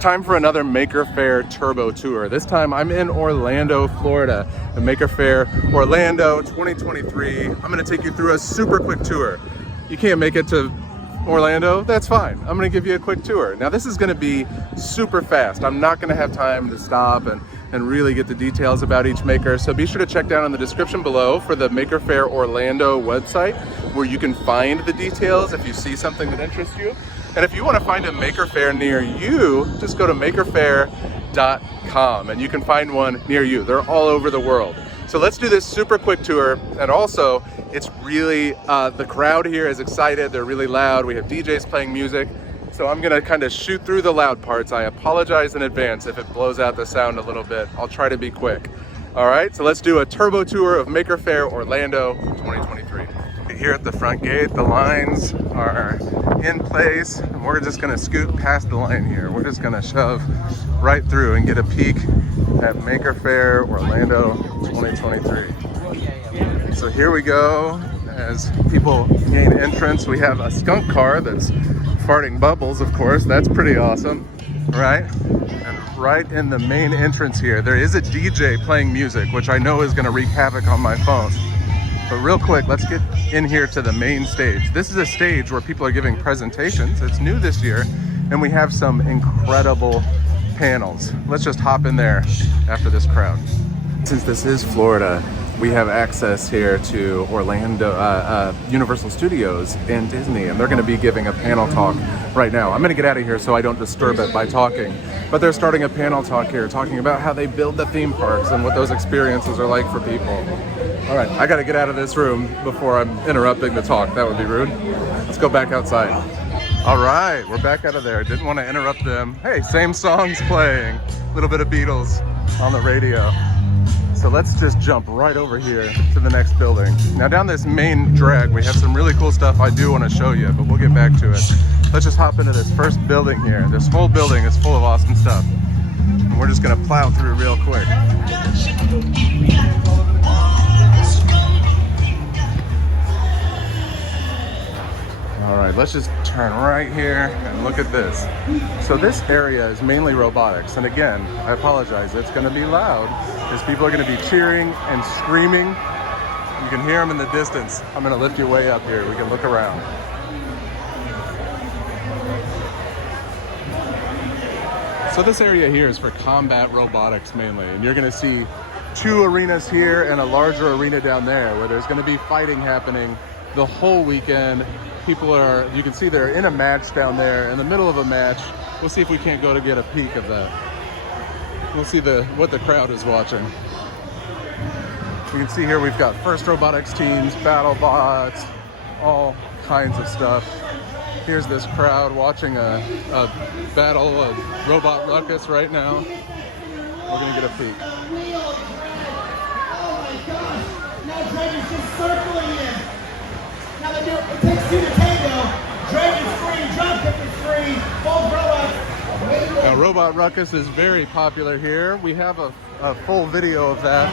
Time for another Maker Faire Turbo Tour. This time I'm in Orlando, Florida. The Maker Faire Orlando 2023. I'm gonna take you through a super quick tour. You can't make it to Orlando, that's fine. I'm gonna give you a quick tour. Now this is gonna be super fast. I'm not gonna have time to stop and really get the details about each maker. So be sure to check down in the description below for the Maker Faire Orlando website where you can find the details if you see something that interests you. And if you want to find a Maker Faire near you, just go to makerfaire.com and you can find one near you. They're all over the world. So let's do this super quick tour. And also, it's really, the crowd here is excited. They're really loud. We have DJs playing music. So I'm gonna kind of shoot through the loud parts. I apologize in advance if it blows out the sound a little bit. I'll try to be quick. All right, so let's do a turbo tour of Maker Faire Orlando 2023. Here at the front gate, the lines are in place, and we're just gonna scoot past the line here. We're just gonna shove right through and get a peek at Maker Faire Orlando 2023. So here we go. As people gain entrance, we have a skunk car that's farting bubbles, of course. That's pretty awesome, right? And right in the main entrance here, there is a DJ playing music, which I know is gonna wreak havoc on my phone. But real quick, let's get in here to the main stage. This is a stage where people are giving presentations. It's new this year, and we have some incredible panels. Let's just hop in there after this crowd. Since this is Florida, we have access here to Orlando, Universal Studios and Disney, and they're gonna be giving a panel talk right now. I'm gonna get out of here so I don't disturb it by talking, but they're starting a panel talk here, talking about how they build the theme parks and what those experiences are like for people. All right, I gotta get out of this room before I'm interrupting the talk. That would be rude. Let's go back outside. All right, we're back out of there. Didn't want to interrupt them. Hey, same songs playing. A little bit of Beatles on the radio. So let's just jump right over here to the next building. Now down this main drag, we have some really cool stuff I do want to show you, but we'll get back to it. Let's just hop into this first building here. This whole building is full of awesome stuff. And we're just gonna plow through real quick. All right, let's just turn right here and look at this. So this area is mainly robotics. And again, I apologize, it's gonna be loud because people are gonna be cheering and screaming. You can hear them in the distance. I'm gonna lift you way up here. We can look around. So this area here is for combat robotics mainly. And you're gonna see two arenas here and a larger arena down there where there's gonna be fighting happening the whole weekend. People are, you can see they're in a match down there, in the middle of a match. We'll see if we can't go to get a peek of that. We'll see what the crowd is watching. You can see here we've got First Robotics teams, battle bots, all kinds of stuff. Here's this crowd watching a battle of Robot Ruckus right now. We're gonna get a peek. Oh my God! Now Dragon's just circling in. Now they do it takes two to tango. Dragon's free, dropkick is free, both robots. Now Robot Ruckus is very popular here. We have a full video of that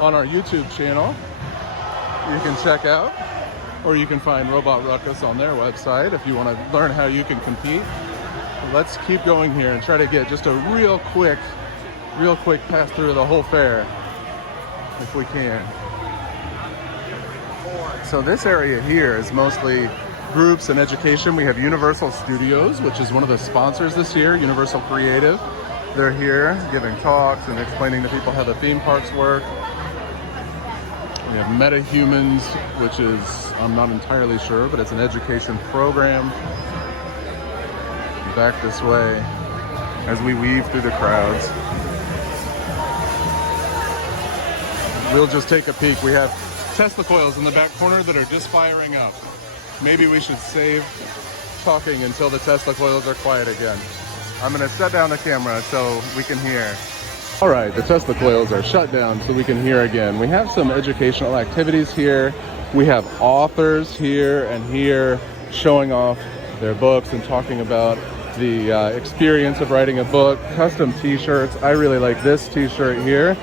on our YouTube channel you can check out, or you can find Robot Ruckus on their website if you want to learn how you can compete. Let's keep going here and try to get just a real quick pass through the whole fair if we can. So this area here is mostly groups and education. We have Universal Studios, which is one of the sponsors this year, Universal Creative. They're here giving talks and explaining to people how the theme parks work. We have MetaHumans, which is, I'm not entirely sure, but it's an education program. Back this way as we weave through the crowds. We'll just take a peek. We have Tesla coils in the back corner that are just firing up. Maybe we should save talking until the Tesla coils are quiet again. I'm gonna shut down the camera so we can hear. All right, the Tesla coils are shut down so we can hear again. We have some educational activities here. We have authors here and here showing off their books and talking about the experience of writing a book. Custom t-shirts. I really like this t-shirt here.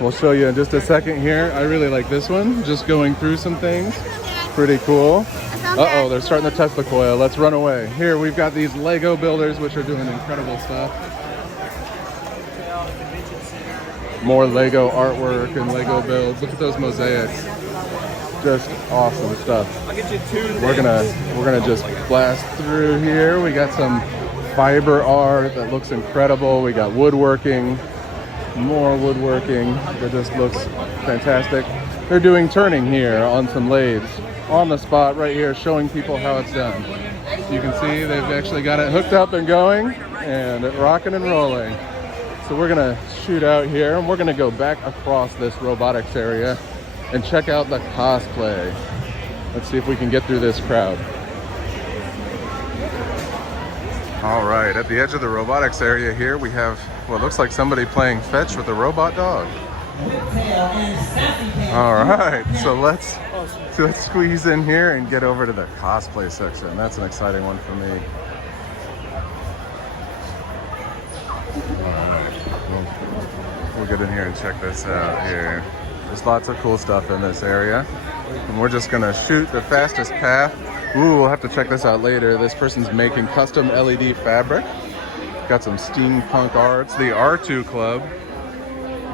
We'll show you in just a second here. I really like this one, just going through some things. Pretty cool. found Uh-oh, that. they're starting to test the coil. Let's run away. Here, we've got these Lego builders, which are doing incredible stuff. More Lego artwork and Lego builds. Look at those mosaics. Just awesome stuff. We're gonna just blast through here. We got some fiber art that looks incredible. We got woodworking, more woodworking that just looks fantastic. They're doing turning here on some lathes on the spot right here, showing people how it's done. You can see they've actually got it hooked up and going and rocking and rolling. So we're gonna shoot out here and we're gonna go back across this robotics area and check out the cosplay. Let's see if we can get through this crowd. All right, at the edge of the robotics area here, we have what looks like somebody playing fetch with a robot dog. All right, so let's squeeze in here and get over to the cosplay section. That's an exciting one for me. All right, we'll get in here and check this out here. There's lots of cool stuff in this area. And we're just gonna shoot the fastest path. Ooh, we'll have to check this out later. This person's making custom LED fabric. Got some steampunk arts. The R2 Club,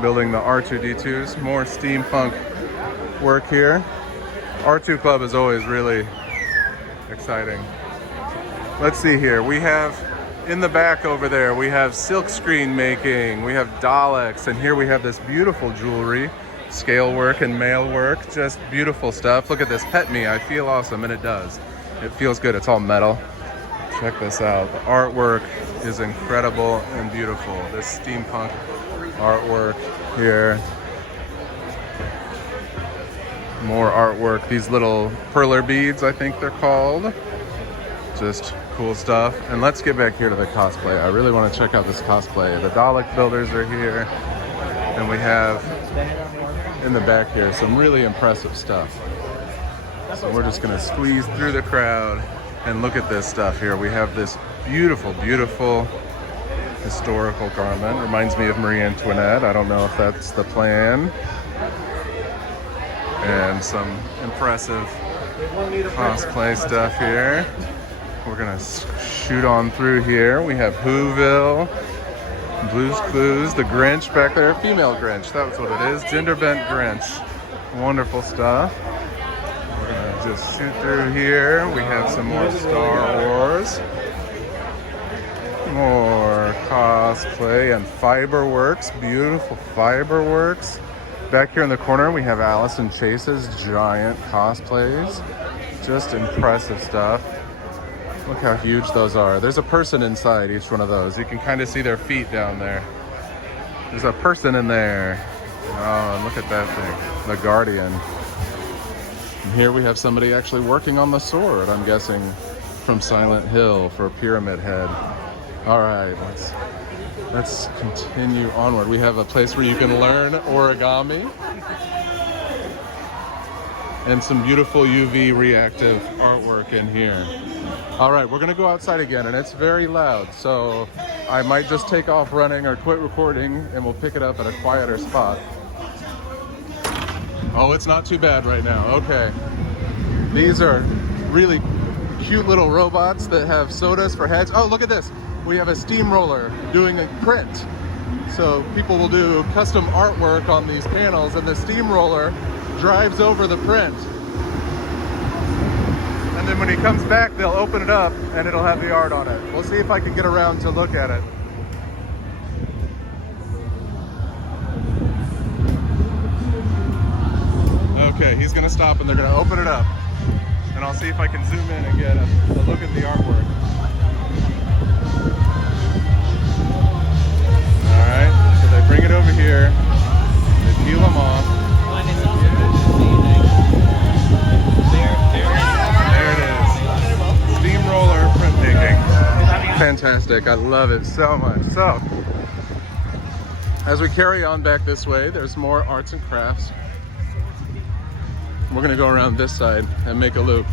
building the R2D2s. More steampunk work here. R2 Club is always really exciting. Let's see here. We have, in the back over there, we have silk screen making. We have Daleks, and here we have this beautiful jewelry. Scale work and mail work, just beautiful stuff. Look at this, pet me, I feel awesome, and it does. It feels good, it's all metal. Check this out, the artwork is incredible and beautiful. This steampunk artwork here. More artwork, these little perler beads, I think they're called. Just cool stuff. And let's get back here to the cosplay. I really want to check out this cosplay. The Dalek builders are here, and we have in the back here some really impressive stuff. So we're just gonna squeeze through the crowd and look at this stuff here. We have this beautiful, beautiful historical garment. Reminds me of Marie Antoinette. I don't know if that's the plan. And some impressive cosplay stuff here. We're gonna shoot on through here. We have Whoville, Blue's Clues, the Grinch back there, female Grinch, that's what it is, gender bent Grinch. Wonderful stuff. We're gonna just shoot through here. We have some more Star Wars, more cosplay and fiberworks, beautiful fiberworks. Back here in the corner we have Allison Chase's giant cosplays, just impressive stuff. Look how huge those are. There's a person inside each one of those. You can kind of see their feet down there. There's a person in there. Oh, and look at that thing, the Guardian. And here we have somebody actually working on the sword, I'm guessing from Silent Hill for Pyramid Head. All right, let's continue onward. We have a place where you can learn origami. And some beautiful UV reactive artwork in here. All right, we're gonna go outside again, and it's very loud, so I might just take off running or quit recording, and we'll pick it up at a quieter spot. Oh, it's not too bad right now. Okay. These are really cute little robots that have sodas for heads. Oh, look at this. We have a steamroller doing a print. So people will do custom artwork on these panels, and the steamroller drives over the print. And then when he comes back, they'll open it up and it'll have the art on it. We'll see if I can get around to look at it. Okay, he's gonna stop and they're gonna open it up. And I'll see if I can zoom in and get a look at the artwork. All right, so they bring it over here, they peel them off. There it is. Steamroller printmaking. Fantastic. I love it so much. So, as we carry on back this way, there's more arts and crafts. We're gonna go around this side and make a loop.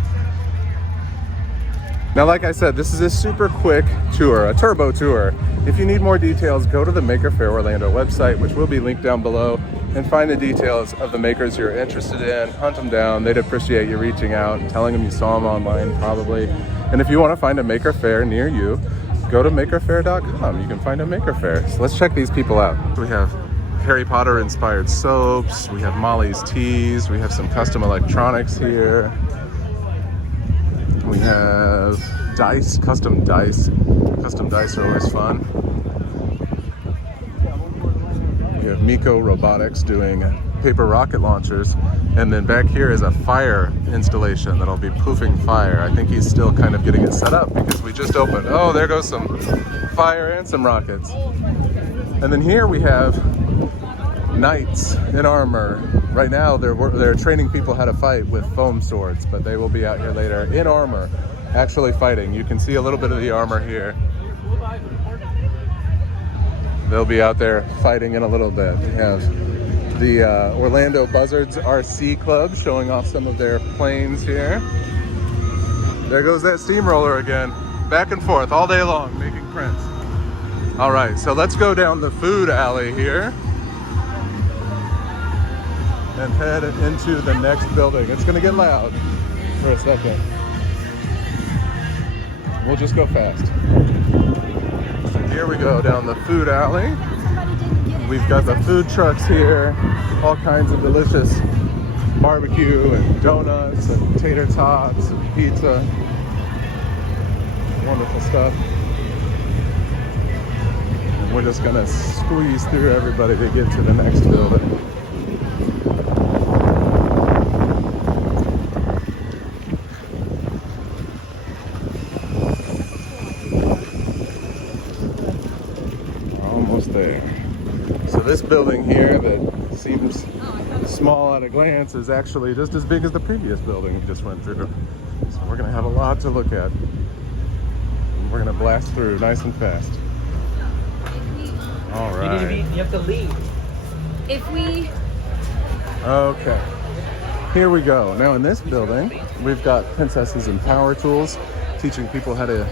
Now, like I said, this is a super quick tour, a turbo tour. If you need more details, go to the Maker Faire Orlando website, which will be linked down below. and find the details of the makers you're interested in. Hunt them down. They'd appreciate you reaching out and telling them you saw them online probably. And if you want to find a Maker Faire near you, go to makerfaire.com. You can find a Maker Faire. So let's check these people out. We have Harry Potter inspired soaps. We have Molly's teas. We have some custom electronics here. We have dice, custom dice. Custom dice are always fun. We have Miko Robotics doing paper rocket launchers. And then back here is a fire installation that'll be poofing fire. I think he's still kind of getting it set up because we just opened. Oh, there goes some fire and some rockets. And then here we have knights in armor. Right now they're training people how to fight with foam swords, but they will be out here later in armor, actually fighting. You can see a little bit of the armor here. They'll be out there fighting in a little bit. We have the Orlando Buzzards RC Club showing off some of their planes here. There goes that Steamroller again, back and forth all day long making prints. All right, so let's go down the food alley here and head into the next building. It's gonna get loud for a second. We'll just go fast. Here we go down the food alley. We've got the food trucks here, all kinds of delicious barbecue and donuts and tater tots and pizza. Wonderful stuff. And we're just gonna squeeze through everybody to get to the next building. Almost there. So this building here that seems small at a glance is actually just as big as the previous building we just went through. So we're gonna have a lot to look at. We're gonna blast through nice and fast. All right. You have to leave. If we... Okay. Here we go. Now in this building, we've got princesses and power tools, teaching people how to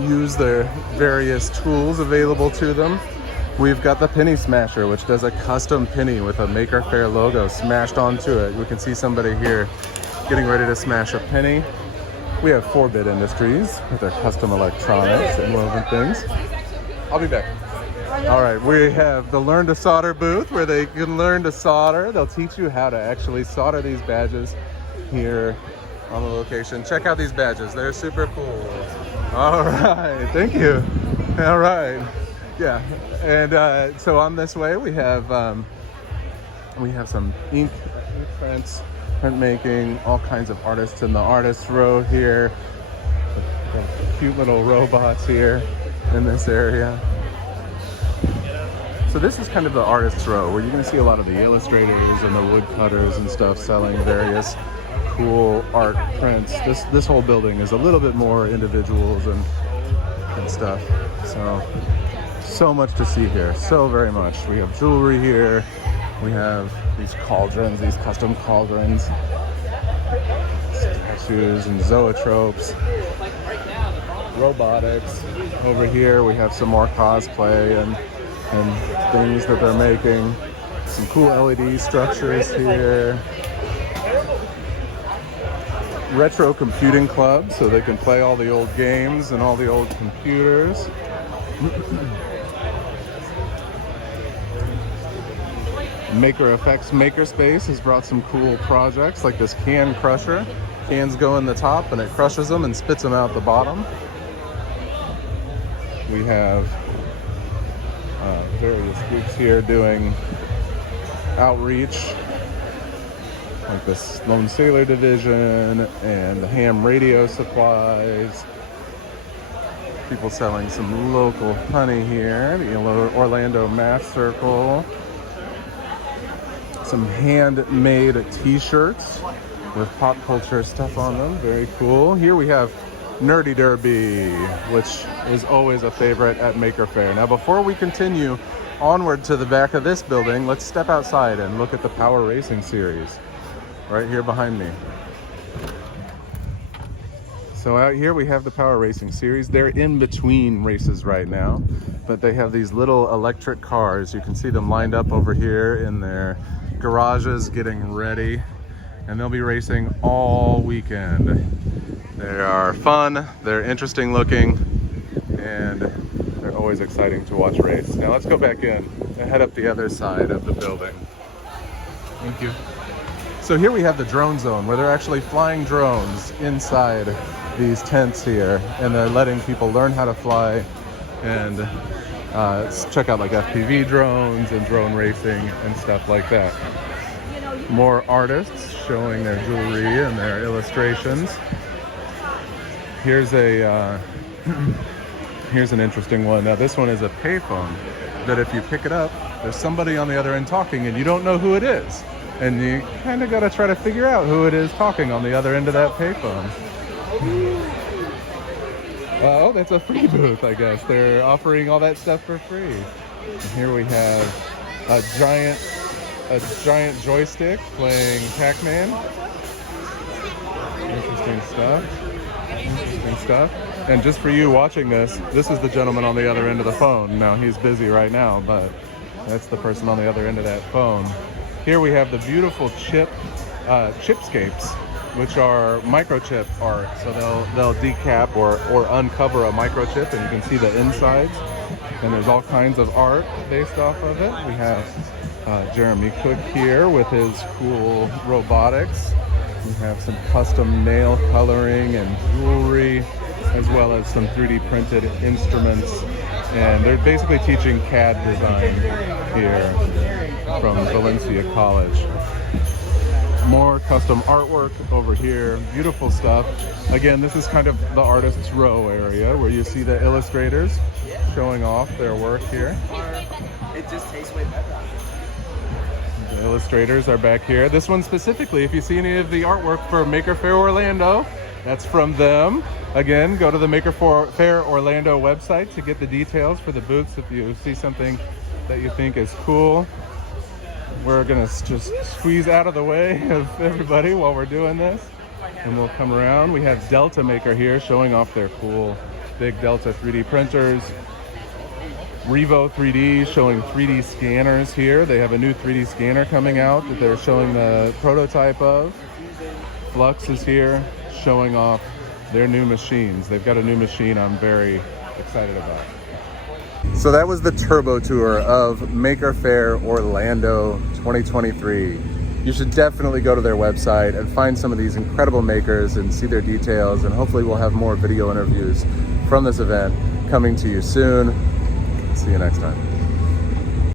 use their various tools available to them. We've got the penny smasher, which does a custom penny with a Maker Faire logo smashed onto it. We can see somebody here getting ready to smash a penny. We have 4-Bit Industries with their custom electronics and woven things. I'll be back. All right, we have the Learn to Solder booth where they can learn to solder. They'll teach you how to actually solder these badges here on the location. Check out these badges, they're super cool. All right, thank you. All right, yeah. And so on this way we have some ink prints, printmaking, all kinds of artists in the artist row here. Cute little robots here in this area. So this is kind of the artist's row where you're going to see a lot of the illustrators and the woodcutters and stuff selling various cool art prints. This whole building is a little bit more individuals and stuff. So much to see here, so very much. We have jewelry here. We have these cauldrons, these custom cauldrons, statues and zoetropes, robotics. Over here we have some more cosplay and things that they're making. Some cool LED structures here. Retro computing club, so they can play all the old games and all the old computers. Maker Effects Makerspace has brought some cool projects like this can crusher. Cans go in the top and it crushes them and spits them out the bottom. We have various groups here doing outreach, like the Lone Sailor Division and the ham radio supplies. People selling some local honey here, the Orlando Math Circle. Some handmade t-shirts with pop culture stuff on them, very cool. Here we have Nerdy Derby, which is always a favorite at Maker Faire. Now before we continue onward to the back of this building, let's step outside and look at the Power Racing Series right here behind me. So out here we have the Power Racing Series. They're in between races right now, but they have these little electric cars. You can see them lined up over here in their garages getting ready, and they'll be racing all weekend. They are fun, they're interesting looking, and they're always exciting to watch race. Now let's go back in and head up the other side of the building. Thank you. So here we have the drone zone, where they're actually flying drones inside these tents here, and they're letting people learn how to fly and check out like FPV drones and drone racing and stuff like that. More artists showing their jewelry and their illustrations. Here's a here's an interesting one. Now this one is a payphone that if you pick it up, there's somebody on the other end talking and you don't know who it is. And you kind of got to try to figure out who it is talking on the other end of that payphone. Oh, that's a free booth, I guess. They're offering all that stuff for free. And here we have a giant joystick playing Pac-Man. Interesting stuff. And just for you watching this, this is the gentleman on the other end of the phone. Now he's busy right now, but that's the person on the other end of that phone. Here we have the beautiful chipscapes, which are microchip art. So they'll decap or uncover a microchip, and you can see the insides. And there's all kinds of art based off of it. We have Jeremy Cook here with his cool robotics. We have some custom nail coloring and jewelry, as well as some 3D printed instruments. And they're basically teaching CAD design here from Valencia College. More custom artwork over here, beautiful stuff. Again, this is kind of the artist's row area where you see the illustrators showing off their work here. It just tastes way better. The illustrators are back here. This one specifically, if you see any of the artwork for Maker Faire Orlando, that's from them. Again, go to the Maker Faire Orlando website to get the details for the booths if you see something that you think is cool. We're gonna just squeeze out of the way of everybody while we're doing this, and we'll come around. We have Delta Maker here showing off their cool big Delta 3D printers. Revo 3D showing 3D scanners here. They have a new 3D scanner coming out that they're showing the prototype of. Flux is here showing off their new machines. They've got a new machine I'm very excited about. So that was the turbo tour of Maker Faire Orlando 2023. You should definitely go to their website and find some of these incredible makers and see their details, and hopefully we'll have more video interviews from this event coming to you soon. See you next time.